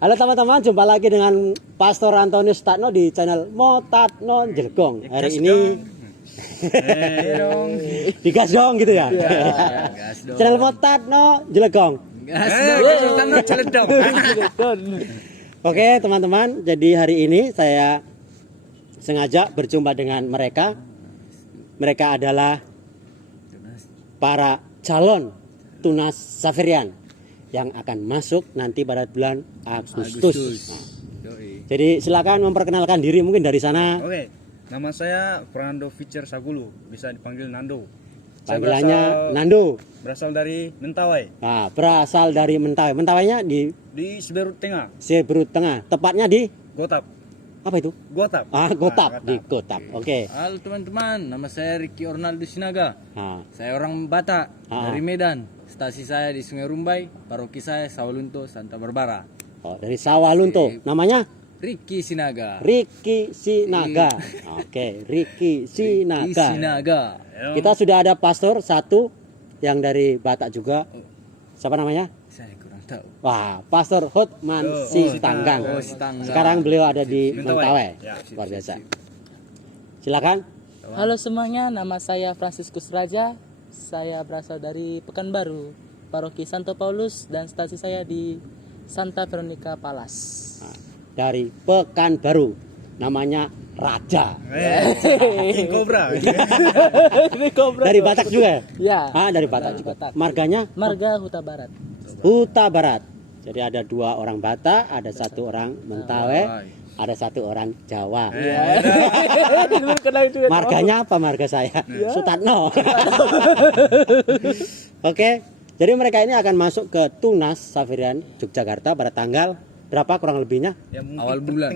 Halo teman-teman, jumpa lagi dengan Pastor Antonius Tatno di channel Motatno Jelgong. Hari ini digas dong gitu ya. Channel Motatno Jelgong. Oke teman-teman, jadi hari ini saya sengaja berjumpa dengan mereka. Mereka adalah para calon tunas Xaverian yang akan masuk nanti pada bulan Agustus. Jadi silakan memperkenalkan diri mungkin dari sana. Oke, nama saya Fernando Fitcher Sagulu, bisa dipanggil Nando. Panggilannya Nando. Berasal dari Mentawai. Nah, berasal dari Mentawai. Mentawainya di Seberut Tengah. Seberut Tengah. Tepatnya di Gotap. apa itu? Gotap. Gotap. Di Gotap. Oke. Halo teman-teman, nama saya Ricky Ornaldo Sinaga. Nah, Saya orang Batak dari Medan. Stasi saya di Sungai Rumbai, paroki saya Sawalunto, Santa Barbara. dari Sawalunto. Namanya Ricky Sinaga. Ricky Sinaga. Oke, Ricky Sinaga. Sinaga. Kita sudah ada pastor satu yang dari Batak juga. Siapa namanya? Saya kurang tahu. Wah, Pastor Hotman Sitanggang. Sitanggang. Sekarang beliau ada di Mentawai. Ya, Luar biasa. Silakan. Halo semuanya, nama saya Franciscus Raja. Saya berasal dari Pekanbaru, paroki Santo Paulus, dan stasi saya di Santa Veronica Palace. Nah, dari Pekanbaru. Namanya Raja. King Cobra. Ini kobra. Dari Batak juga. Ya. Dari Batak juga. Marganya Marga Huta Barat. Huta Barat. Jadi ada 2 orang Batak, ada 1 orang Mentawai, ada 1 orang Jawa. Marganya apa marga saya? Sutatno. Oke. Jadi mereka ini akan masuk ke Tunas Xaverian Yogyakarta pada tanggal berapa kurang lebihnya? Ya, mungkin Awal bulan.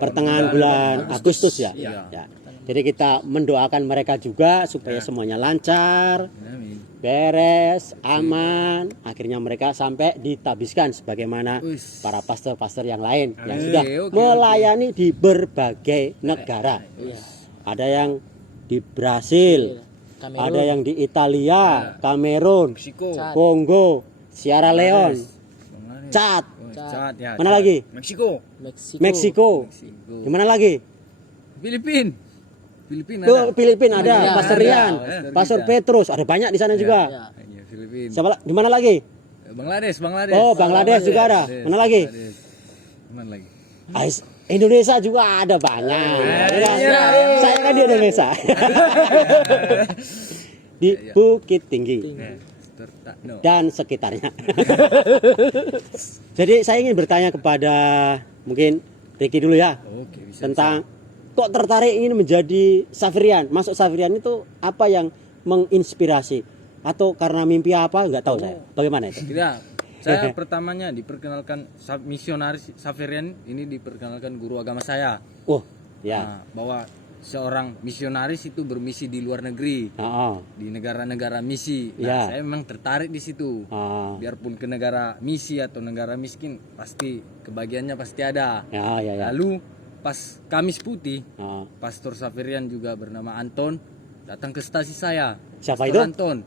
Pertengahan bulan Agustus ya. Iya. Ya. Jadi kita mendoakan mereka juga supaya semuanya lancar, Amin. beres, aman. Akhirnya mereka sampai ditabiskan sebagaimana Uish. para pastor-pastor yang lain yang Oke, sudah oke, melayani di berbagai negara. Ada yang di Brasil, Kamerun. ada yang di Italia, Kamerun, Meksiko. Kongo, Sierra Leone, Chad. Cat ya. Mana lagi? Meksiko. Meksiko. Meksiko. Di mana lagi? Filipina. Filipina Tuh, ada. Filipina ada, Iya, Pastor ada. Rian, Pastor Pastor Rita. Petrus, ada banyak di sana juga. Ya. Iya, Filipina. Siapa di mana lagi? Bangladesh. Oh, Bangladesh juga ada. Mana lagi? Mana lagi? Indonesia juga ada banyak. Saya kan di Indonesia. Di Bukit Tinggi Tertakno. dan sekitarnya. Jadi saya ingin bertanya kepada mungkin Ricky dulu ya Oke, bisa. tentang kok tertarik ingin menjadi Xaverian. Masuk Xaverian itu apa yang menginspirasi atau karena mimpi apa nggak tahu saya. Bagaimana itu? Tidak. Saya pertamanya diperkenalkan misionaris Xaverian ini diperkenalkan guru agama saya. Oh, ya. Nah, bahwa seorang misionaris itu bermisi di luar negeri, di negara-negara misi. Ya. Nah, saya memang tertarik di situ. Ah, Biarpun ke negara misi atau negara miskin, pasti kebagiannya pasti ada. ya. Lalu pas Kamis Putih, Ah. Pastor Xaverian juga bernama Anton datang ke stasi saya. Siapa Pastor itu? Anton.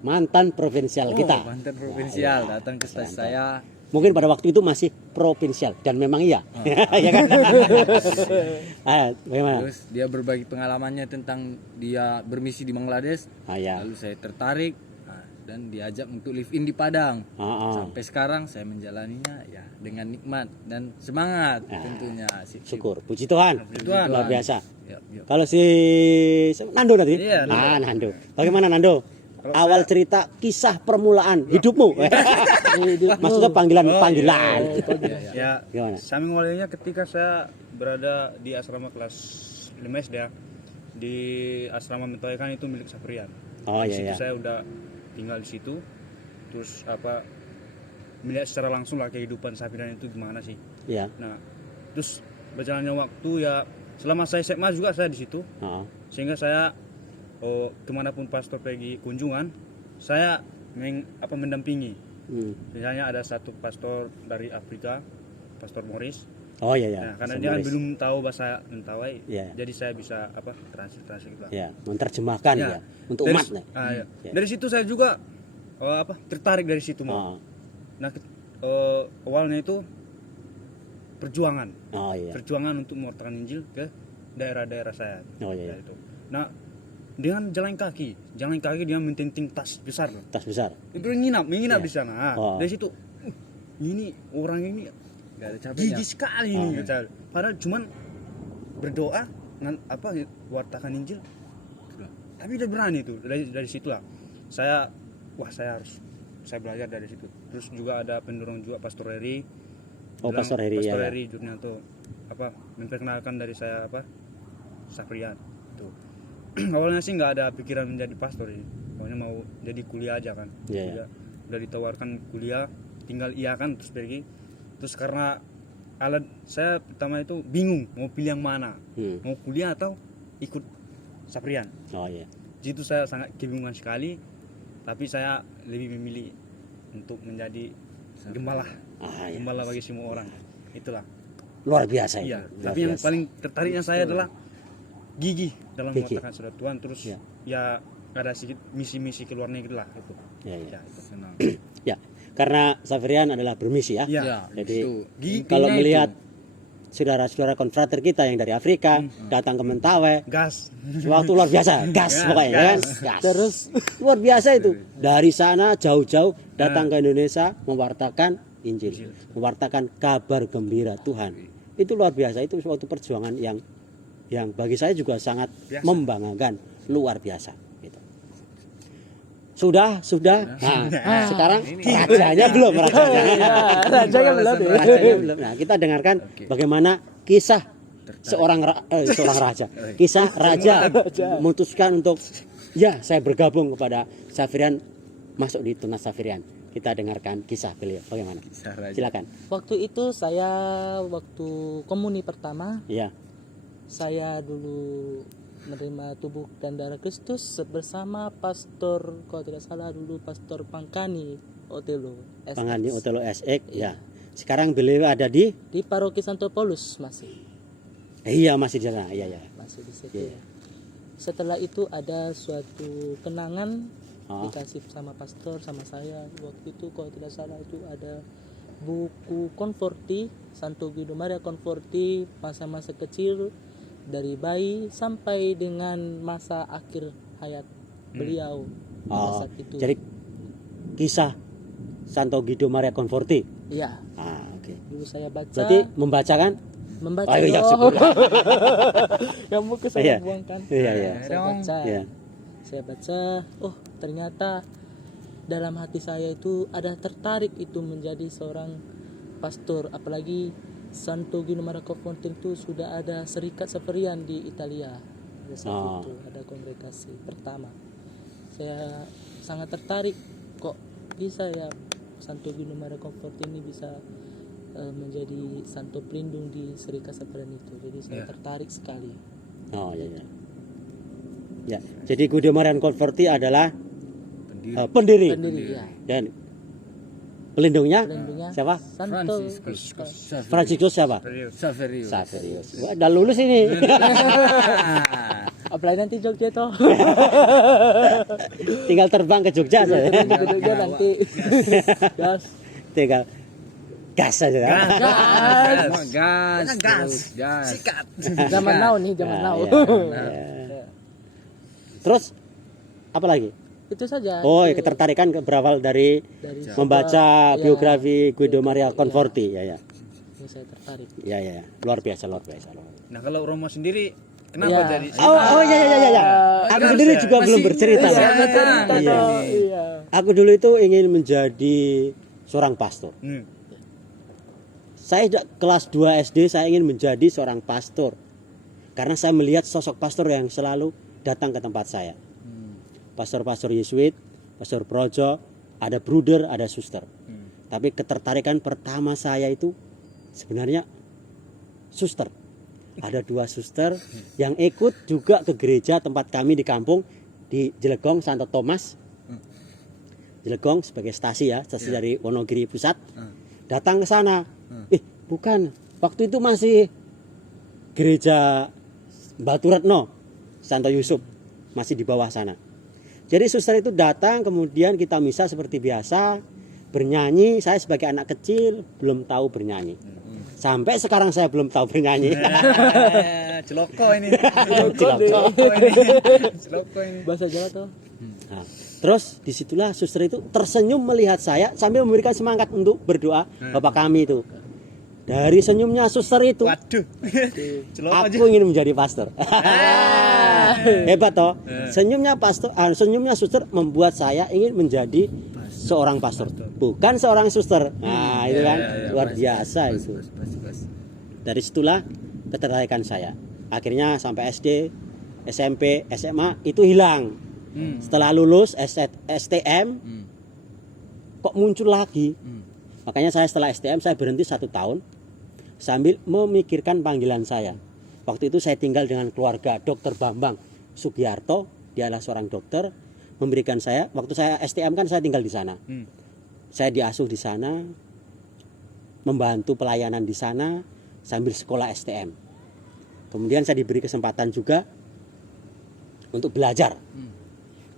Mantan provinsial kita. Mantan provinsial datang ke stasi saya. Mungkin pada waktu itu masih provinsial dan memang iya. Ya kan? Bagaimana? Terus dia berbagi pengalamannya tentang dia bermisi di Bangladesh. Ya. Lalu saya tertarik dan diajak untuk live in di Padang. Sampai sekarang saya menjalaninya ya dengan nikmat dan semangat tentunya. Syukur, puji Tuhan. Luar biasa. Yuk. Kalau si Nando nanti? Iya, Nando. Bagaimana Nando? Awal cerita kisah permulaan hidupmu. Maksudnya panggilan. Ya, Gimana? saya mengawalinya ketika saya berada di asrama kelas 5 SD ya. Di asrama Mentawai kan itu milik Xaverian. Oh Di iya situ ya. saya udah tinggal di situ. Terus melihat secara langsung lah kehidupan Xaverian itu gimana sih. Iya. Nah, terus berjalannya waktu ya selama saya SMA juga saya di situ. Sehingga saya kemanapun pastor pergi kunjungan, saya mendampingi. Misalnya ada satu pastor dari Afrika, Pastor Morris. Oh iya. Nah, karena dia kan belum tahu bahasa Mentawai, Iya. jadi saya bisa translate gitu. Ya, menerjemahkan ya untuk Dari, umat nih. ya. Dari situ saya juga tertarik dari situ mau. Nah, awalnya itu perjuangan. Oh iya. Perjuangan untuk mewartakan Injil ke daerah-daerah saya. Oh iya. Itu. Nah, dengan jalan kaki dia mentinting tas besar. Tas besar. Itu menginap di sana. Nah, Oh. dari situ ini orang ini Gak ada capeknya. gigi sekali ini kata. Padahal cuman berdoa wartakan Injil. Tapi dia berani tuh. Dari situlah saya belajar dari situ. Terus juga ada pendorong juga Pastor Heri. Pastor Heri ya. Pastor Heri Jurnianto memperkenalkan dari saya Safrian tuh. Awalnya sih nggak ada pikiran menjadi pastor ini. Pokoknya mau jadi kuliah aja kan. Iya. Udah ditawarkan kuliah, tinggal iakan terus pergi. Terus karena saya pertama itu bingung mau pilih yang mana. Mau kuliah atau ikut Safrian. Oh iya. Itu saya sangat kebingungan sekali. Tapi saya lebih memilih untuk menjadi gembala. Iya. Gembala bagi semua orang. Itulah. Luar biasa itu. Iya, Luar tapi yang biasa. paling tertariknya saya adalah gigih dalam Gigih. mewartakan surat Tuhan. Terus ya ada sedikit misi-misi ke luar negeri lah itu. Iya. Itu. Senang. Ya, karena Safrian adalah bermisi ya. Iya. Ya, Jadi itu. kalau Intinya melihat itu. saudara-saudara konfrater kita yang dari Afrika datang ke Mentawai, Gas. waktu luar biasa, gas pokoknya ya kan. Gas. Terus Luar biasa itu. Dari sana jauh-jauh datang ke Indonesia mewartakan Injil, mewartakan kabar gembira Tuhan. Itu luar biasa, itu suatu perjuangan yang bagi saya juga sangat membanggakan, luar biasa gitu. Sudah. Nah, sekarang rajanya belum, rajanya belum. Rajanya belum. Nah, kita dengarkan bagaimana kisah seorang raja. Kisah raja memutuskan untuk saya bergabung kepada Safrian, masuk di Tunas Safrian. Kita dengarkan kisah beliau bagaimana. Silakan. Waktu itu waktu komuni pertama, Iya. saya dulu menerima tubuh dan darah Kristus bersama pastor, kalau tidak salah dulu Pastor Pangkani Otelo SX. Pangani Otelo SX ya. Sekarang beliau ada di Paroki Santo Paulus masih masih di sana. Iya. masih di situ. Iya. Setelah itu ada suatu kenangan Oh. dikasih sama pastor sama saya waktu itu, kalau tidak salah itu ada buku Conforti, Santo Guido Maria Conforti, masa-masa kecil dari bayi sampai dengan masa akhir hayat beliau pada saat itu. Jadi kisah Santo Guido Maria Conforti. Iya, Oke. dulu saya baca. Berarti membacakan? Membaca. Oh, iya, dong. syukur. Yang buku Iya. saya buangkan. Iya. Saya baca. Iya. Saya baca, ternyata dalam hati saya itu ada tertarik itu menjadi seorang pastor, apalagi Santo Guido Maria Conforti itu sudah ada serikat Safrian di Italia. Pada saat itu ada kongregasi pertama. Saya sangat tertarik, kok bisa ya Santo Guido Maria Conforti ini bisa menjadi santo pelindung di serikat Safrian itu. Jadi saya tertarik sekali. Oh iya. Ya, jadi Guido Maria Conforti adalah pendiri. Pendiri ya. Dan pelindungnya Pelindungnya siapa? Santo Franciscus siapa? Saverius. Saverius. Wah, udah lulus ini. apalagi nanti Jogja toh. Tinggal terbang ke Jogja saja. Ke Jogja nanti. Gas. Tinggal gas saja. Gas. Sikat. Zaman now nih, zaman now. Iya. Terus apa lagi? Itu saja. Oh, ketertarikan berawal dari membaca biografi Guido Maria Conforti. Ya. Ini saya tertarik. Ya. Luar biasa. Nah, kalau Romo sendiri kenapa jadi Oh, ya. Aku sendiri juga belum bercerita. Iya. Aku dulu itu ingin menjadi seorang pastor. Saya kelas 2 SD saya ingin menjadi seorang pastor. Karena saya melihat sosok pastor yang selalu datang ke tempat saya. Pastor-pastor Yesuit, pastor Projo, ada bruder, ada suster. Tapi ketertarikan pertama saya itu sebenarnya suster. Ada 2 suster yang ikut juga ke gereja tempat kami di kampung di Jelegong, Santo Thomas. Jelegong sebagai stasi dari Wonogiri Pusat. Datang ke sana. Bukan. Waktu itu masih gereja Batu Retno, Santo Yusuf, masih di bawah sana. Jadi suster itu datang, kemudian kita misa seperti biasa, bernyanyi. Saya sebagai anak kecil belum tahu bernyanyi. Sampai sekarang saya belum tahu bernyanyi. Celoko ini. Celoko ini. Bahasa Jawa tuh. Nah, terus disitulah suster itu tersenyum melihat saya sambil memberikan semangat untuk berdoa Bapak kami itu. Dari senyumnya suster itu, Waduh. Celoko aja. aku ingin menjadi pastor. Hebat toh. Senyumnya senyumnya suster membuat saya ingin menjadi seorang pastor, bukan seorang suster. Nah, itu kan luar biasa itu. Dari situlah ketertarikan saya. Akhirnya sampai SD, SMP, SMA itu hilang. Setelah lulus STM kok muncul lagi. Makanya saya setelah STM saya berhenti 1 tahun sambil memikirkan panggilan saya. Waktu itu saya tinggal dengan keluarga Dr. Bambang Sugiarto, dia adalah seorang dokter, memberikan saya, waktu saya STM kan saya tinggal di sana. Saya diasuh di sana, membantu pelayanan di sana sambil sekolah STM. Kemudian saya diberi kesempatan juga untuk belajar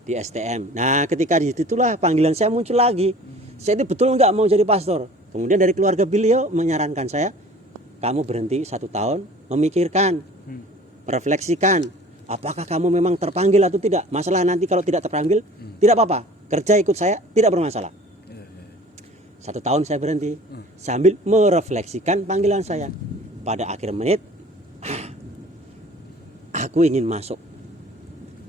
di STM. Nah, ketika disitulah panggilan saya muncul lagi. Saya itu betul nggak mau jadi pastor. Kemudian dari keluarga beliau menyarankan saya, kamu berhenti 1 tahun, memikirkan, merefleksikan, apakah kamu memang terpanggil atau tidak. Masalah nanti kalau tidak terpanggil, tidak apa-apa. Kerja ikut saya, tidak bermasalah. 1 tahun saya berhenti, sambil merefleksikan panggilan saya. Pada akhir menit, aku ingin masuk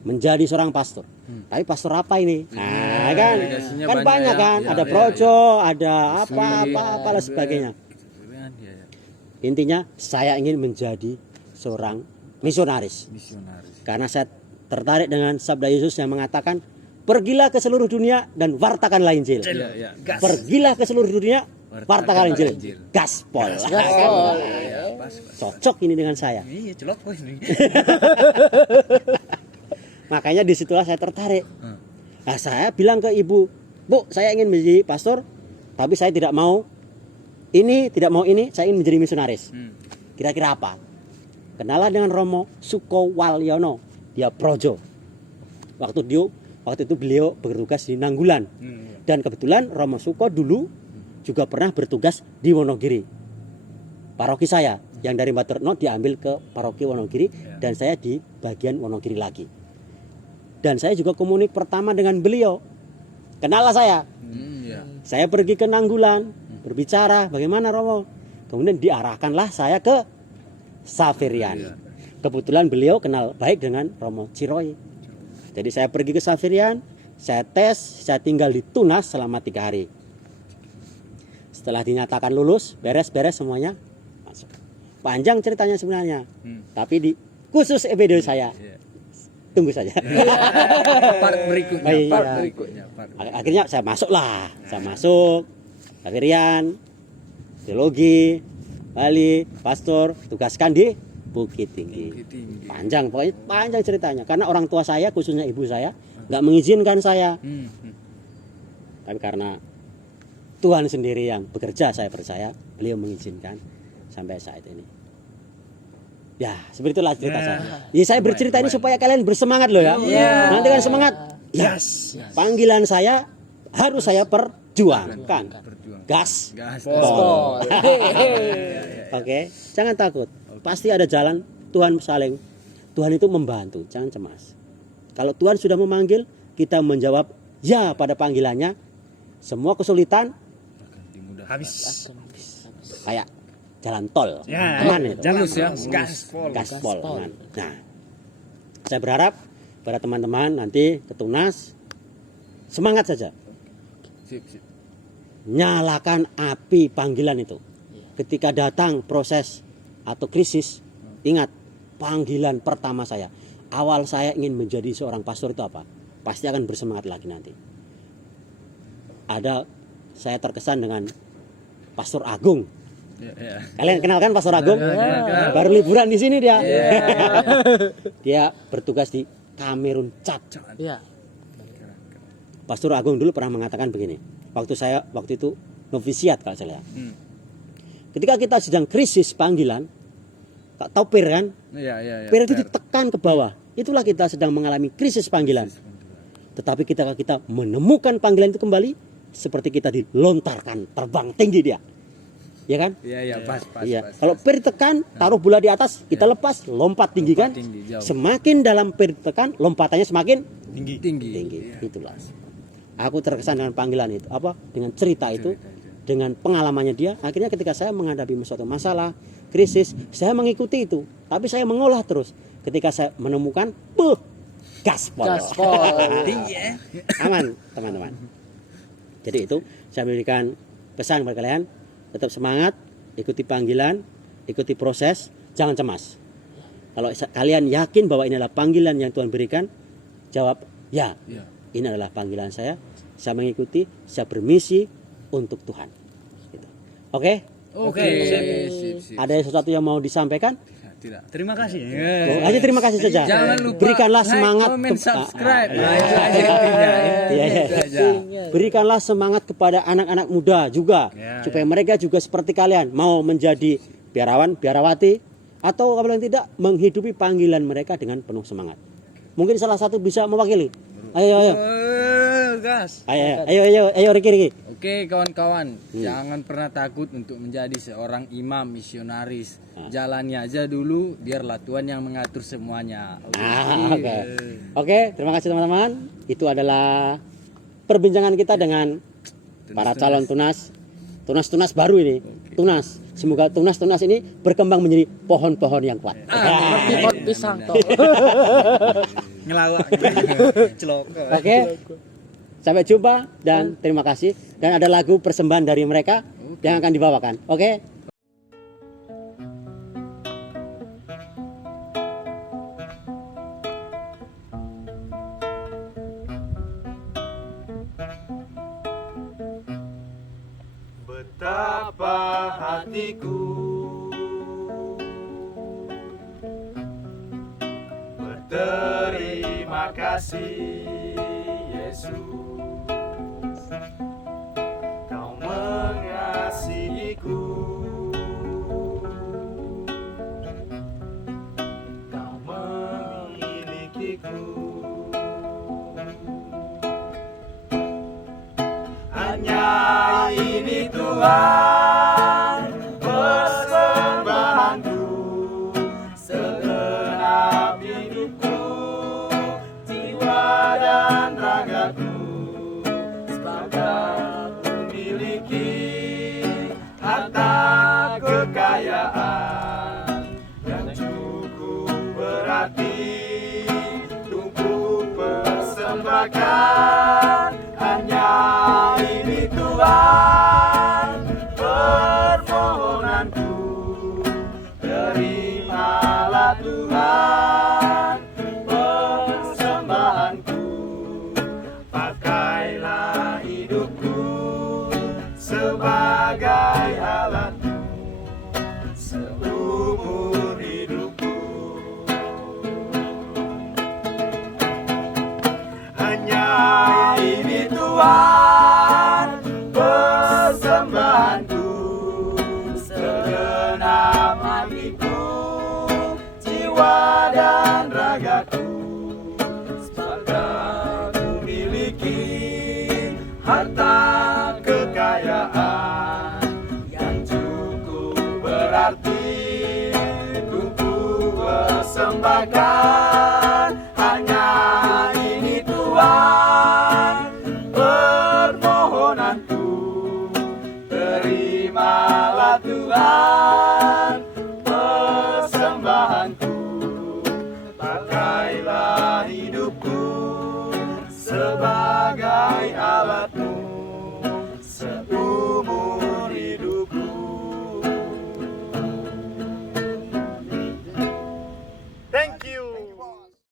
menjadi seorang pastor. Tapi pastor apa ini? Nah, kan banyak kan, ada projo, ada apa dan sebagainya. Intinya saya ingin menjadi seorang misionaris. Karena saya tertarik dengan sabda Yesus yang mengatakan, pergilah ke seluruh dunia dan wartakanlah Injil. Pergilah ke seluruh dunia, wartakanlah Injil. Gaspol. Cocok ini dengan saya. Iya, celoko ini. Makanya disitulah saya tertarik. Nah, saya bilang ke ibu, Bu, saya ingin menjadi pastor, tapi saya tidak mau ini, saya ingin menjadi misionaris. Kira-kira apa? Kenalah dengan Romo Sukowalyono, dia projo. Waktu itu beliau bertugas di Nanggulan. Dan kebetulan Romo Suko dulu juga pernah bertugas di Wonogiri. Paroki saya yang dari Baterno diambil ke paroki Wonogiri dan saya di bagian Wonogiri lagi. Dan saya juga komunik pertama dengan beliau. Kenallah saya. Saya pergi ke Nanggulan, berbicara, bagaimana Romo? Kemudian diarahkanlah saya ke Saverian. Kebetulan beliau kenal baik dengan Romo Ciroy. Jadi saya pergi ke Saverian, saya tes, saya tinggal di Tunas selama 3 hari. Setelah dinyatakan lulus, beres-beres semuanya, masuk. Panjang ceritanya sebenarnya. Tapi di khusus EBD saya. Tunggu saja. Part berikutnya. Akhirnya saya masuklah. Saya masuk Saverian, teologi, Bali, pastor, tugaskan di Bukit Tinggi. Panjang, pokoknya panjang ceritanya. Karena orang tua saya, khususnya ibu saya, nggak mengizinkan saya. Tapi karena Tuhan sendiri yang bekerja, saya percaya, beliau mengizinkan sampai saat ini. Ya, seperti itulah cerita saya. Ya, saya bercerita ini supaya kalian bersemangat loh ya. Nanti kan semangat. Yes. Panggilan saya harus saya perjuangkan. Gas. Oke, jangan takut. Pasti ada jalan. Tuhan itu membantu. Jangan cemas. Kalau Tuhan sudah memanggil, kita menjawab ya pada panggilannya. Semua kesulitan Habis. kayak jalan tol. Aman itu. Jalan Gaspol. Aman. Nah, saya berharap para teman-teman nanti ke Tunas semangat saja. Nyalakan api panggilan itu. Ketika datang proses atau krisis, ingat panggilan pertama saya. Awal saya ingin menjadi seorang pastor itu apa? Pasti akan bersemangat lagi nanti. Saya terkesan dengan Pastor Agung. Kalian kenal kan Pastor Agung? Baru liburan di sini dia. Dia bertugas di Kamerun Chad. Pastor Agung dulu pernah mengatakan begini. Waktu itu novisiat kalau saya lihat. Ketika kita sedang krisis panggilan, tak tahu per kan? Per itu ditekan ke bawah. Itulah kita sedang mengalami krisis panggilan. Tetapi kita menemukan panggilan itu kembali, seperti kita dilontarkan terbang tinggi dia. ya kan? Iya, pas. Iya. Kalau per tekan, taruh bola di atas, kita lepas, lompat tinggi kan? tinggi, jauh. Semakin dalam per tekan, lompatannya semakin tinggi. tinggi. Itulah. Aku terkesan dengan panggilan itu, dengan cerita itu, dengan pengalamannya dia. Akhirnya ketika saya menghadapi suatu masalah, krisis, saya mengikuti itu, tapi saya mengolah terus. Ketika saya menemukan, gaspol. Tinggi ya. Aman, teman-teman. Jadi itu saya berikan pesan kepada kalian, tetap semangat, ikuti panggilan, ikuti proses, jangan cemas. Kalau kalian yakin bahwa ini adalah panggilan yang Tuhan berikan, jawab ya. Ini adalah panggilan saya mengikuti, saya bermisi untuk Tuhan. Gitu. Oke? Sip. Ada sesuatu yang mau disampaikan? Tidak. Terima kasih. Hanya terima kasih saja. Jangan lupa Berikanlah like, semangat, comment, subscribe. Iya. Nah, itu aja intinya. Iya. Itu aja. Berikanlah semangat kepada anak-anak muda juga, supaya mereka juga seperti kalian mau menjadi biarawan, biarawati, atau kalau tidak menghidupi panggilan mereka dengan penuh semangat. Mungkin salah satu bisa mewakili. Ayo. Gas. Ayo Riki. Oke kawan-kawan, jangan pernah takut untuk menjadi seorang imam misionaris. Jalani aja dulu, biarlah Tuhan yang mengatur semuanya. Oke, terima kasih teman-teman. Itu adalah perbincangan kita dengan para calon tunas baru ini. Tunas. Semoga tunas ini berkembang menjadi pohon-pohon yang kuat. Seperti pot pisang toh. Ngelawak. Celoko. Oke. Sampai jumpa dan terima kasih. Dan ada lagu persembahan dari mereka yang akan dibawakan. Oke. Betapa hatiku berterima kasih Yesus, Kau mengasihiku, Kau memilikiku. Hanya ini Tuhan persembahanku, segenap hidupku, jiwa dan ragaku, sebagai memiliki harta kekayaan yang cukup berarti untuk persembahkan. Hanya ini Tuhan permohonanku, terimalah Tuhan persembahanku, pakailah hidupku sebagai alatmu seumur hidupku. Hanya ini Tuhan persembahanku, segenap hatiku, jiwa dan ragaku, sebagai memiliki harta kekayaan yang cukup berarti untuk persembahkan. Hanya ini Tuhan permohonanku, terimalah Tuhan persembahanku, pakailah hidupku sebagai alatmu